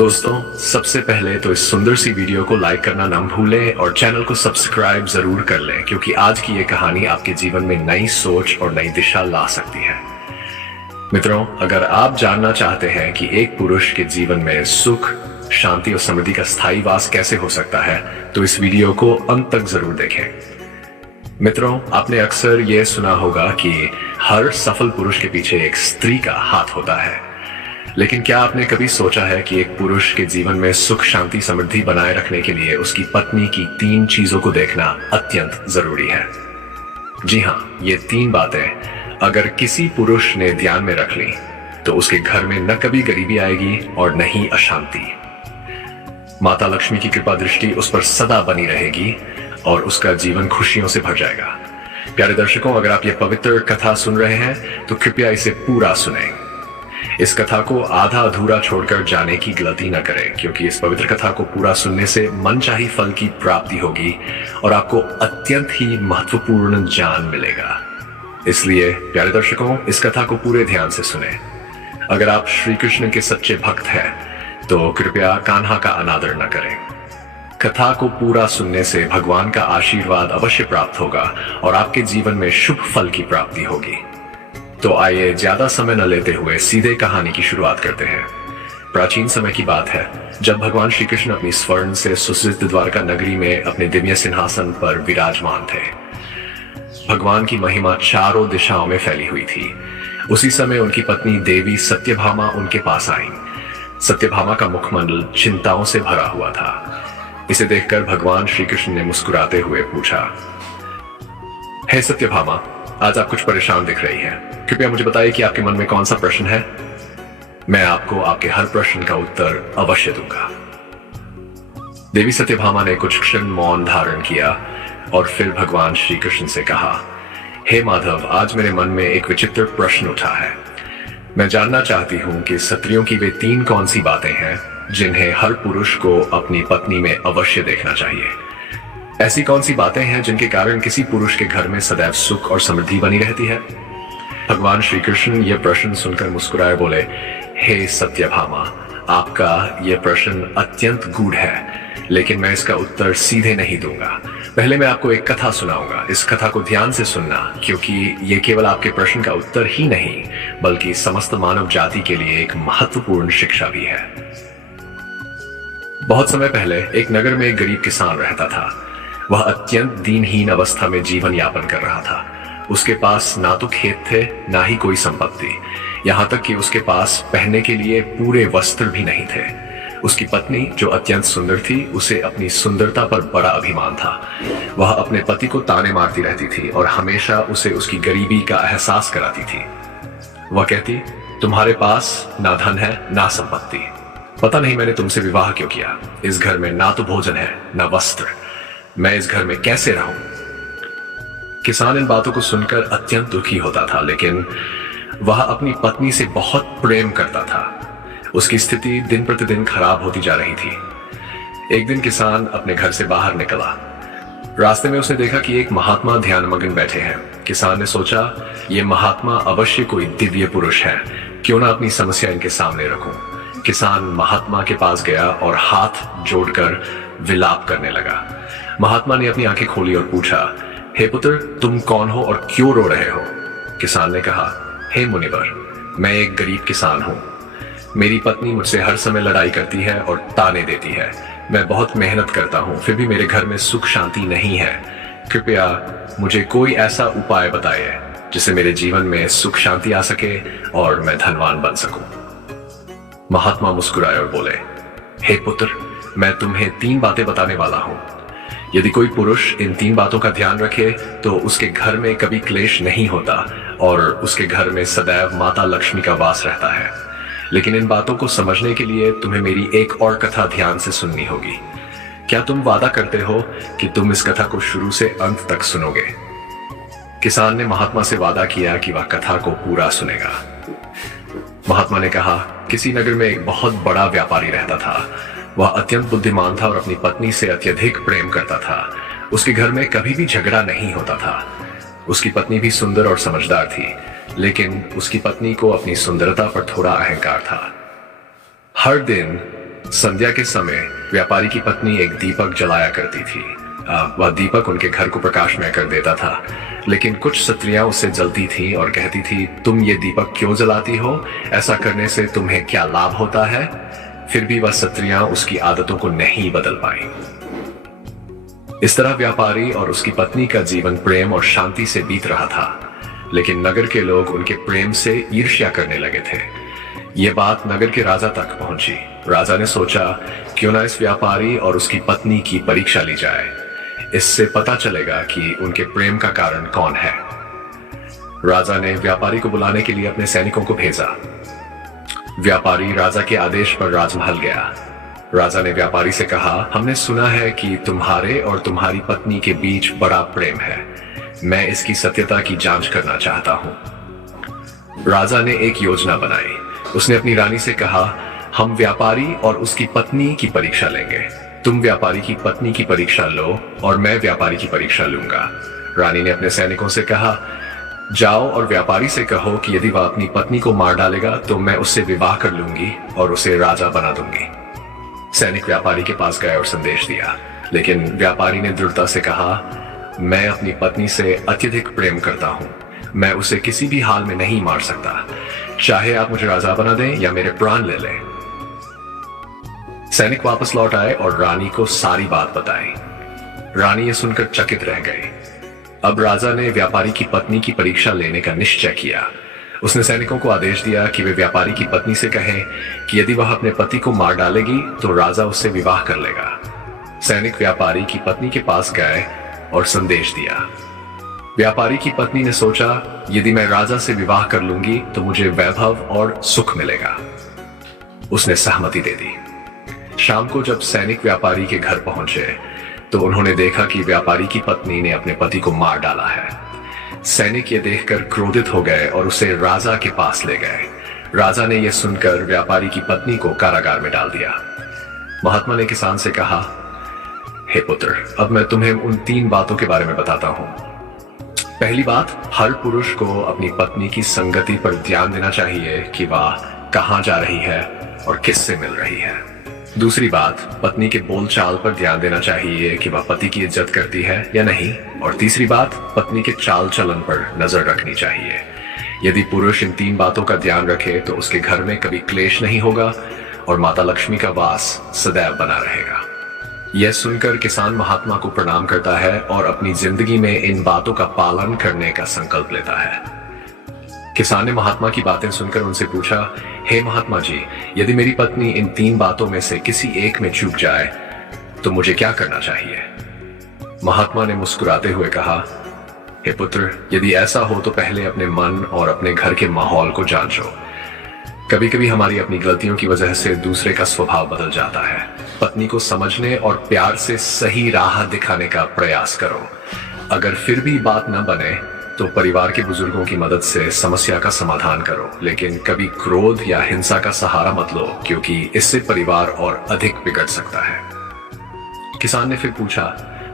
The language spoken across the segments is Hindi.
दोस्तों, सबसे पहले तो इस सुंदर सी वीडियो को लाइक करना ना भूलें और चैनल को सब्सक्राइब जरूर कर लें, क्योंकि आज की ये कहानी आपके जीवन में नई सोच और नई दिशा ला सकती है। मित्रों, अगर आप जानना चाहते हैं कि एक पुरुष के जीवन में सुख, शांति और समृद्धि का स्थायी वास कैसे हो सकता है, तो इस वीडियो को अंत तक जरूर देखें। मित्रों, आपने अक्सर यह सुना होगा कि हर सफल पुरुष के पीछे एक स्त्री का हाथ होता है, लेकिन क्या आपने कभी सोचा है कि एक पुरुष के जीवन में सुख, शांति, समृद्धि बनाए रखने के लिए उसकी पत्नी की 3 चीजों को देखना अत्यंत जरूरी है। जी हाँ, ये 3 बातें अगर किसी पुरुष ने ध्यान में रख ली तो उसके घर में न कभी गरीबी आएगी और न ही अशांति। माता लक्ष्मी की कृपा दृष्टि उस पर सदा बनी रहेगी और उसका जीवन खुशियों से भर जाएगा। प्यारे दर्शकों, अगर आप ये पवित्र कथा सुन रहे हैं तो कृपया इसे पूरा सुनें। इस कथा को आधा अधूरा छोड़कर जाने की गलती न करें, क्योंकि इस पवित्र कथा को पूरा सुनने से मनचाही फल की प्राप्ति होगी और आपको अत्यंत ही महत्वपूर्ण ज्ञान मिलेगा। इसलिए प्यारे दर्शकों, इस कथा को पूरे ध्यान से सुनें। अगर आप श्री कृष्ण के सच्चे भक्त हैं तो कृपया कान्हा का अनादर न करें। कथा को पूरा सुनने से भगवान का आशीर्वाद अवश्य प्राप्त होगा और आपके जीवन में शुभ फल की प्राप्ति होगी। तो आइए ज्यादा समय न लेते हुए सीधे कहानी की शुरुआत करते हैं। प्राचीन समय की बात है, जब भगवान श्री कृष्ण अपनी स्वर्ण से सुसज्जित द्वारका नगरी में अपने दिव्य सिंहासन पर विराजमान थे। भगवान की महिमा चारों दिशाओं में फैली हुई थी। उसी समय उनकी पत्नी देवी सत्यभामा उनके पास आई। सत्यभामा का मुखमंडल चिंताओं से भरा हुआ था। इसे देखकर भगवान श्री कृष्ण ने मुस्कुराते हुए पूछा, हे सत्यभामा, आज आप कुछ परेशान दिख रही हैं। कृपया मुझे बताइए कि आपके मन में कौन सा प्रश्न है। मैं आपको आपके हर प्रश्न का उत्तर अवश्य दूंगा। देवी सत्यभामा ने कुछ क्षण मौन धारण किया और फिर भगवान श्री कृष्ण से कहा, हे माधव, आज मेरे मन में एक विचित्र प्रश्न उठा है। मैं जानना चाहती हूं कि स्त्रियों की वे 3 कौन सी बातें हैं जिन्हें हर पुरुष को अपनी पत्नी में अवश्य देखना चाहिए। ऐसी कौन सी बातें हैं जिनके कारण किसी पुरुष के घर में सदैव सुख और समृद्धि बनी रहती है। भगवान श्री कृष्ण यह प्रश्न सुनकर मुस्कुराए बोले, हे सत्यभामा, आपका यह प्रश्न अत्यंत गूढ़ है, लेकिन मैं इसका उत्तर सीधे नहीं दूंगा। पहले मैं आपको एक कथा सुनाऊंगा। इस कथा को ध्यान से सुनना, क्योंकि यह केवल आपके प्रश्न का उत्तर ही नहीं बल्कि समस्त मानव जाति के लिए एक महत्वपूर्ण शिक्षा भी है। बहुत समय पहले एक नगर में एक गरीब किसान रहता था। वह अत्यंत दीनहीन अवस्था में जीवन यापन कर रहा था। उसके पास ना तो खेत थे, ना ही कोई संपत्ति, यहां तक कि उसके पास पहनने के लिए पूरे वस्त्र भी नहीं थे। उसकी पत्नी, जो अत्यंत सुंदर थी, उसे अपनी सुंदरता पर बड़ा अभिमान था। वह अपने पति को ताने मारती रहती थी और हमेशा उसे उसकी गरीबी का एहसास कराती थी। वह कहती, तुम्हारे पास ना धन है, ना संपत्ति। पता नहीं मैंने तुमसे विवाह क्यों किया। इस घर में ना तो भोजन है, ना वस्त्र। मैं इस घर में कैसे रहूं? किसान इन बातों को सुनकर अत्यंत दुखी होता था, लेकिन वह अपनी पत्नी से बहुत प्रेम करता था। उसकी स्थिति दिन प्रतिदिन खराब होती जा रही थी। एक दिन किसान अपने घर से बाहर निकला। रास्ते में उसने देखा कि एक महात्मा ध्यानमग्न बैठे हैं। किसान ने सोचा, ये महात्मा अवश्य कोई दिव्य पुरुष है, क्यों ना अपनी समस्या इनके सामने रखूं। किसान महात्मा के पास गया और हाथ जोड़कर विलाप करने लगा। महात्मा ने अपनी आंखें खोली और पूछा, हे पुत्र, तुम कौन हो और क्यों रो रहे हो? किसान ने कहा, हे मुनिवर, मैं एक गरीब किसान हूं। मेरी पत्नी मुझसे हर समय लड़ाई करती है और ताने देती है। मैं बहुत मेहनत करता हूं, फिर भी मेरे घर में सुख शांति नहीं है। कृपया मुझे कोई ऐसा उपाय बताइए जिससे मेरे जीवन में सुख शांति आ सके और मैं धनवान बन सकूं। महात्मा मुस्कुराए और बोले, हे पुत्र, मैं तुम्हें 3 बातें बताने वाला हूं। यदि कोई पुरुष इन 3 बातों का ध्यान रखे तो उसके घर में कभी क्लेश नहीं होता और उसके घर में सदैव माता लक्ष्मी का वास रहता है। लेकिन इन बातों को समझने के लिए तुम्हें मेरी एक और कथा ध्यान से सुननी होगी। क्या तुम वादा करते हो कि तुम इस कथा को शुरू से अंत तक सुनोगे? किसान ने महात्मा से वादा किया कि वह कथा को पूरा सुनेगा। महात्मा ने कहा, किसी नगर में एक बहुत बड़ा व्यापारी रहता था। वह अत्यंत बुद्धिमान था और अपनी पत्नी से अत्यधिक प्रेम करता था। उसके घर में कभी भी झगड़ा नहीं होता था। उसकी पत्नी भी सुंदर और समझदार थी, लेकिन उसकी पत्नी को अपनी सुंदरता पर थोड़ा अहंकार था। हर दिन संध्या के समय व्यापारी की पत्नी एक दीपक जलाया करती थी। वह दीपक उनके घर को प्रकाशमय कर देता था, लेकिन कुछ स्त्रियां उससे जलती थीं और कहती थी, तुम ये दीपक क्यों जलाती हो? ऐसा करने से तुम्हें क्या लाभ होता है? फिर भी वह स्त्रियां उसकी आदतों को नहीं बदल पाई। इस तरह व्यापारी और उसकी पत्नी का जीवन प्रेम और शांति से बीत रहा था, लेकिन नगर के लोग उनके प्रेम से ईर्ष्या करने लगे थे। ये बात नगर के राजा तक पहुंची। राजा ने सोचा, क्यों ना इस व्यापारी और उसकी पत्नी की परीक्षा ली जाए। इससे पता चलेगा कि उनके प्रेम का कारण कौन है। राजा ने व्यापारी को बुलाने के लिए अपने सैनिकों को भेजा। व्यापारी राजा के आदेश पर राजमहल गया। राजा ने व्यापारी से कहा, हमने सुना है कि तुम्हारे और तुम्हारी पत्नी के बीच बड़ा प्रेम है। मैं इसकी सत्यता की जांच करना चाहता हूं। राजा ने एक योजना बनाई। उसने अपनी रानी से कहा, हम व्यापारी और उसकी पत्नी की परीक्षा लेंगे। तुम व्यापारी की पत्नी की परीक्षा लो और मैं व्यापारी की परीक्षा लूंगा। रानी ने अपने सैनिकों से कहा, जाओ और व्यापारी से कहो कि यदि वह अपनी पत्नी को मार डालेगा तो मैं उससे विवाह कर लूंगी और उसे राजा बना दूंगी। सैनिक व्यापारी के पास गए और संदेश दिया, लेकिन व्यापारी ने दृढ़ता से कहा, मैं अपनी पत्नी से अत्यधिक प्रेम करता हूं। मैं उसे किसी भी हाल में नहीं मार सकता, चाहे आप मुझे राजा बना दें या मेरे प्राण ले लें। सैनिक वापस लौट आए और रानी को सारी बात बताई। रानी ये सुनकर चकित रह गई। अब राजा ने व्यापारी की पत्नी की परीक्षा लेने का निश्चय किया। उसने सैनिकों को आदेश दिया कि वे व्यापारी की पत्नी से कहें कि यदि वह अपने पति को मार डालेगी तो राजा उससे विवाह कर लेगा। सैनिक व्यापारी की पत्नी के पास गए और संदेश दिया। व्यापारी की पत्नी ने सोचा, यदि मैं राजा से विवाह कर लूंगी तो मुझे वैभव और सुख मिलेगा। उसने सहमति दे दी। शाम को जब सैनिक व्यापारी के घर पहुंचे तो उन्होंने देखा कि व्यापारी की पत्नी ने अपने पति को मार डाला है। सैनिक ये देखकर क्रोधित हो गए और उसे राजा के पास ले गए। राजा ने यह सुनकर व्यापारी की पत्नी को कारागार में डाल दिया। महात्मा ने किसान से कहा, हे पुत्र, अब मैं तुम्हें उन 3 बातों के बारे में बताता हूं। पहली बात, हर पुरुष को अपनी पत्नी की संगति पर ध्यान देना चाहिए कि वह कहां जा रही है और किससे मिल रही है। दूसरी बात, पत्नी के बोलचाल पर ध्यान देना चाहिए कि वह पति की इज्जत करती है या नहीं। और तीसरी बात, पत्नी के चाल चलन पर नजर रखनी चाहिए। यदि पुरुष इन 3 बातों का ध्यान रखे तो उसके घर में कभी क्लेश नहीं होगा और माता लक्ष्मी का वास सदैव बना रहेगा। यह सुनकर किसान महात्मा को प्रणाम करता है और अपनी जिंदगी में इन बातों का पालन करने का संकल्प लेता है। किसान ने महात्मा की बातें सुनकर उनसे पूछा, हे महात्मा जी, यदि मेरी पत्नी इन 3 बातों में से किसी एक में चूक जाए तो मुझे क्या करना चाहिए? महात्मा ने मुस्कुराते हुए कहा, हे पुत्र, यदि ऐसा हो तो पहले अपने मन और अपने घर के माहौल को जांचो। कभी कभी हमारी अपनी गलतियों की वजह से दूसरे का स्वभाव बदल जाता है। पत्नी को समझने और प्यार से सही राह दिखाने का प्रयास करो। अगर फिर भी बात न बने तो परिवार के बुजुर्गों की मदद से समस्या का समाधान करो, लेकिन कभी क्रोध या हिंसा का सहारा मत लो, क्योंकि इससे परिवार और अधिक बिगड़ सकता है। किसान ने फिर पूछा,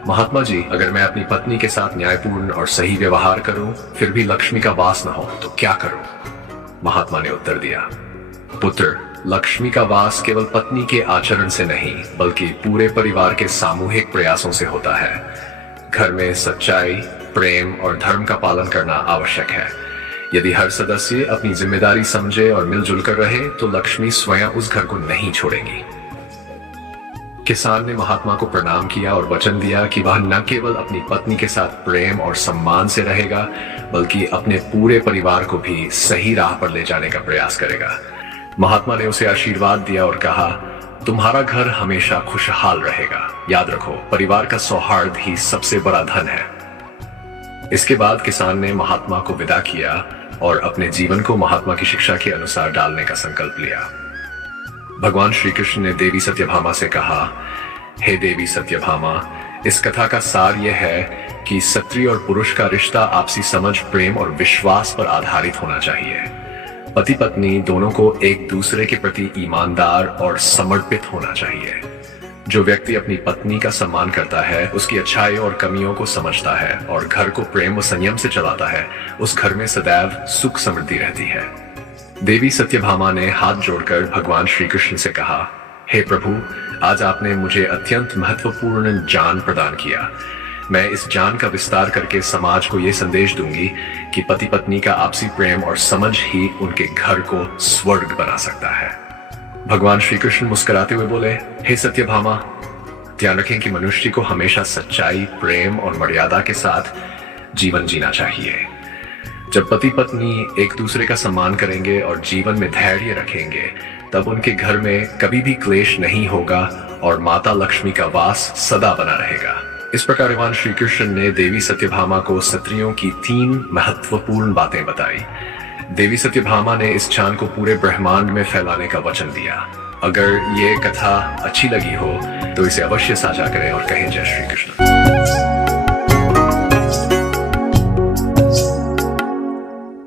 महात्मा जी, अगर मैं अपनी पत्नी के साथ न्यायपूर्ण और सही व्यवहार करूं, फिर भी लक्ष्मी का वास न हो तो क्या करूं? महात्मा ने उत्तर दिया, पुत्र, लक्ष्मी का वास केवल पत्नी के आचरण से नहीं बल्कि पूरे परिवार के सामूहिक प्रयासों से होता है। घर में सच्चाई, प्रेम और धर्म का पालन करना आवश्यक है। यदि हर सदस्य अपनी जिम्मेदारी समझे और मिलजुल कर रहे तो लक्ष्मी स्वयं उस घर को नहीं छोड़ेगी। किसान ने महात्मा को प्रणाम किया और वचन दिया कि वह न केवल अपनी पत्नी के साथ प्रेम और सम्मान से रहेगा बल्कि अपने पूरे परिवार को भी सही राह पर ले जाने का प्रयास करेगा। महात्मा ने उसे आशीर्वाद दिया और कहा, तुम्हारा घर हमेशा खुशहाल रहेगा। याद रखो, परिवार का सौहार्द ही सबसे बड़ा धन है। इसके बाद किसान ने महात्मा को विदा किया और अपने जीवन को महात्मा की शिक्षा के अनुसार डालने का संकल्प लिया। भगवान श्री कृष्ण ने देवी सत्यभामा से कहा, हे देवी सत्यभामा, इस कथा का सार यह है कि स्त्री और पुरुष का रिश्ता आपसी समझ, प्रेम और विश्वास पर आधारित होना चाहिए। पति पत्नी दोनों को एक दूसरे के प्रति ईमानदार और समर्पित होना चाहिए। जो व्यक्ति अपनी पत्नी का सम्मान करता है, उसकी अच्छाई और कमियों को समझता है और घर को प्रेम व संयम से चलाता है, उस घर में सदैव सुख समृद्धि रहती है। देवी सत्यभामा ने हाथ जोड़कर भगवान श्री कृष्ण से कहा, हे प्रभु, आज आपने मुझे अत्यंत महत्वपूर्ण ज्ञान प्रदान किया। मैं इस ज्ञान का विस्तार करके समाज को यह संदेश दूंगी कि पति पत्नी का आपसी प्रेम और समझ ही उनके घर को स्वर्ग बना सकता है। भगवान श्री कृष्ण मुस्कुराते हुए बोले, हे सत्यभामा, ध्यान रखें कि मनुष्य को हमेशा सच्चाई, प्रेम और मर्यादा के साथ जीवन जीना चाहिए। जब पति पत्नी एक दूसरे का सम्मान करेंगे और जीवन में धैर्य रखेंगे, तब उनके घर में कभी भी क्लेश नहीं होगा और माता लक्ष्मी का वास सदा बना रहेगा। इस प्रकार भगवान श्री कृष्ण ने देवी सत्यभामा को स्त्रियों की 3 महत्वपूर्ण बातें बताई। देवी सत्यभामा ने इस ज्ञान को पूरे ब्रह्मांड में फैलाने का वचन दिया। अगर ये कथा अच्छी लगी हो तो इसे अवश्य साझा करें और कहें जय श्री कृष्ण।